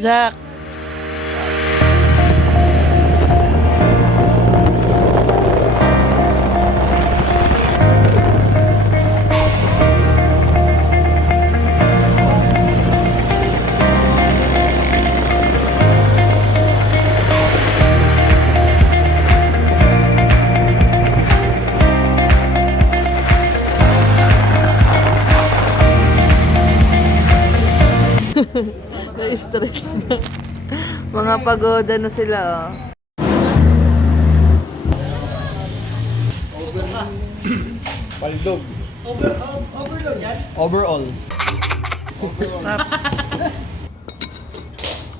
Zach. Na-stress na. Mga pagoda na sila, oh. Baldog. Overload yan? Overall.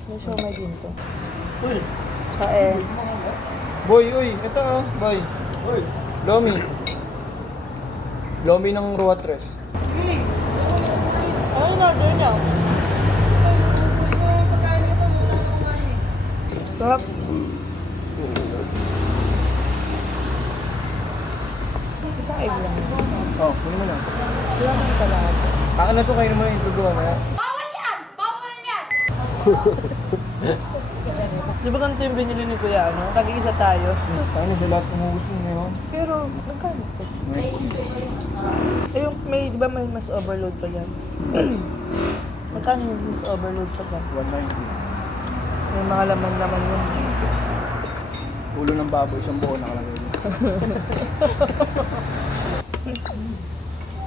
May show may ginto. Uy. Kain. Boy, uy, ito oh, boy. Uy. Lomi. Lomi ng Ruatres. Sige. Ano na doon niya? Pagkain nito, muna ako kumain. Sarap. Isang egg lang. Oh, kunin mo na. Wala kang kalahati. Akin na to, kayo naman yung itugawa na. Bawal yan! Bawal yan! Di ba ganito yung binili ni Kuya, ano? Tag-iisa tayo. Tayo na sa lahat umubos mo ngayon. Pero, magkano to? Eh, yung may, di ba may mas overload pa yan? Magkano yung mas overload pa yan? 190. May mga laman-laman yun. Ulo ng baboy, isang buo nakalagay dyan.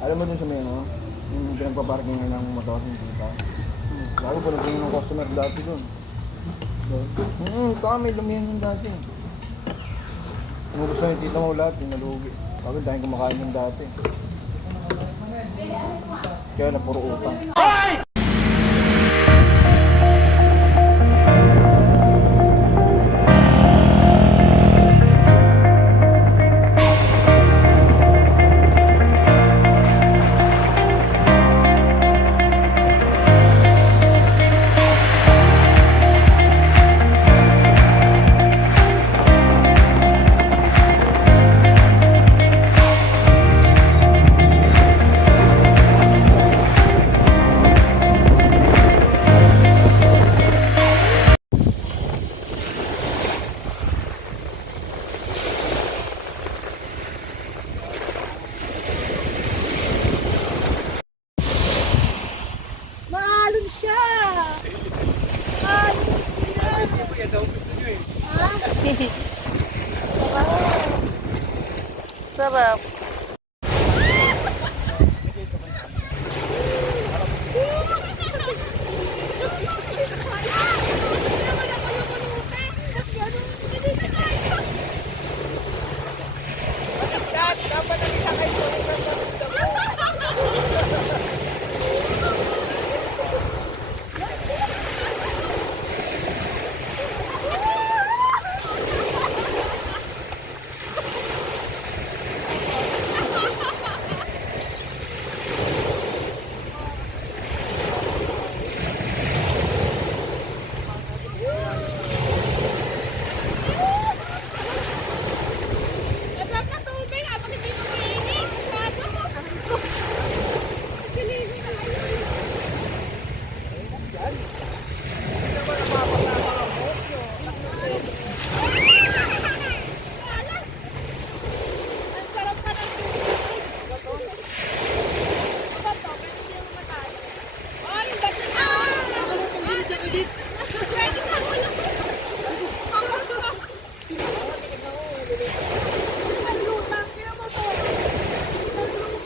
Alam mo dun sa may ano, yung pinagpaparking nga ng motor, yung tita. Lalo po nagpingin ng customer dati dun. Ito may lumihan yung dati. Inubos na yung tita mo lahat, yung nalugi. Bakit dahil kumakain yung dati. Kaya na puro utang. Maalon siya! Maalon siya! Sarap. Dapat ang isa kayo sa ugat ng isda mo. Naglag na tubig ah! Bakit di mo mainit? Sabi mo! Pilihin na kayo! Ang sarap pa ng tubig! Ano ba to? Pero hindi mo matay. Oh, yung bata na! Pwede na ulo! Ang lutang! Kaya mo to! Ang lutang!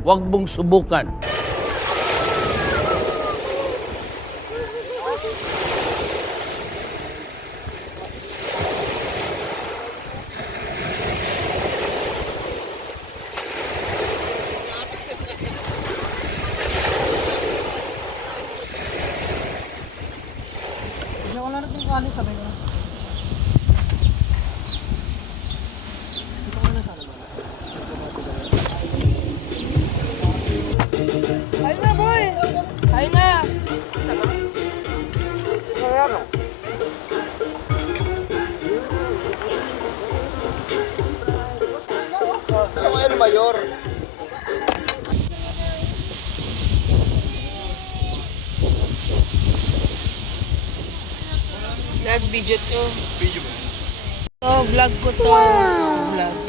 Huwag mong subukan. Hindi ako narating kanin, sabi ko. mayor. Vlog video to. Video ba? Oh, vlog ko to. Vlog.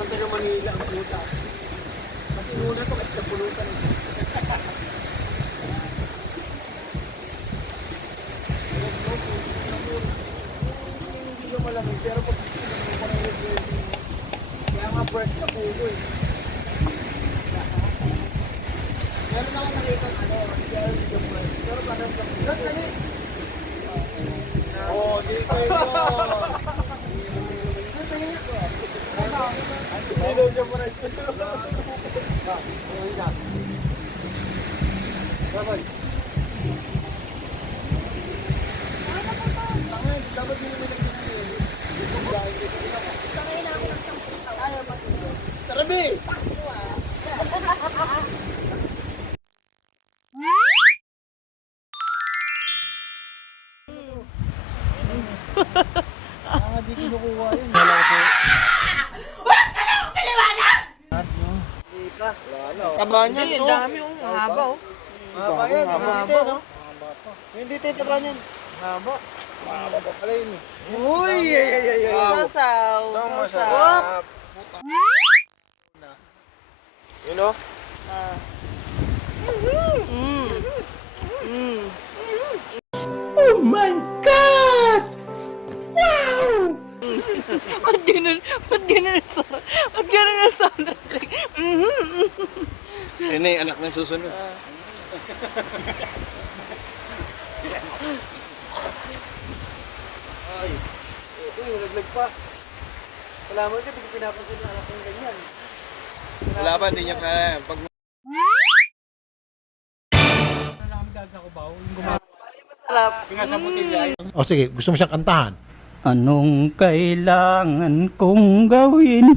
Ang taga Manila ang puta. Kasi muna to kasi sa pulutan. Hindi ko malamig pero pag kaya nga break na pugo eh. Meron akong nakita pero parang kani. Oh, di kayo. Hello, Jamara. Dapat. Dapat din naman Tarabi! Di kinukuha yun. Wala po. Taba niyan, no? Ang dami, oh. Ang haba, oh. Haba yan, haba, no? Hindi titaba niyan. Haba. Haba pa pala yun. Uy! Sasaw. Masarap. Yun, no? Ba't ganun ang sound effect? Yun na yung anak ng susunod. Ay. Uy, naglag pa. Salamat ka, di ko pinapansin yung anak ng ganyan. Wala pa, hindi niya kaya. Pag O sige, gusto mo siyang kantahan? Anong kailangan kong gawin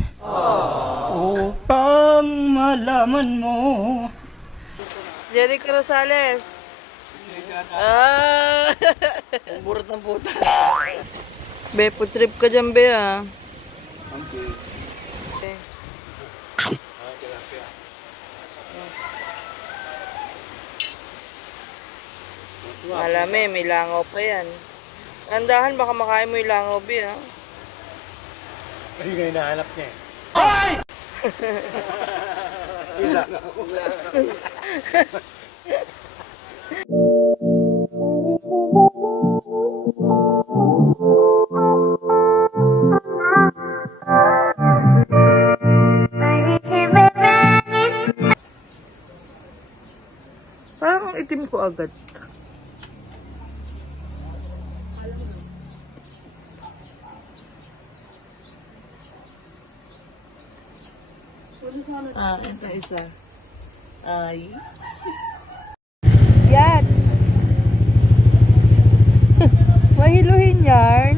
upang malaman mo? Jericho Rosales. ang burat ng puta. Be, food trip ka dyan, be, ah. Malami, may langaw pa yan. Andahan, baka makain mo yung langaw, be, ha? Ayun nga hinahanap niya eh. Parang itim ko agad. Ito isa. Ay. Yan! Mahiluhin yan.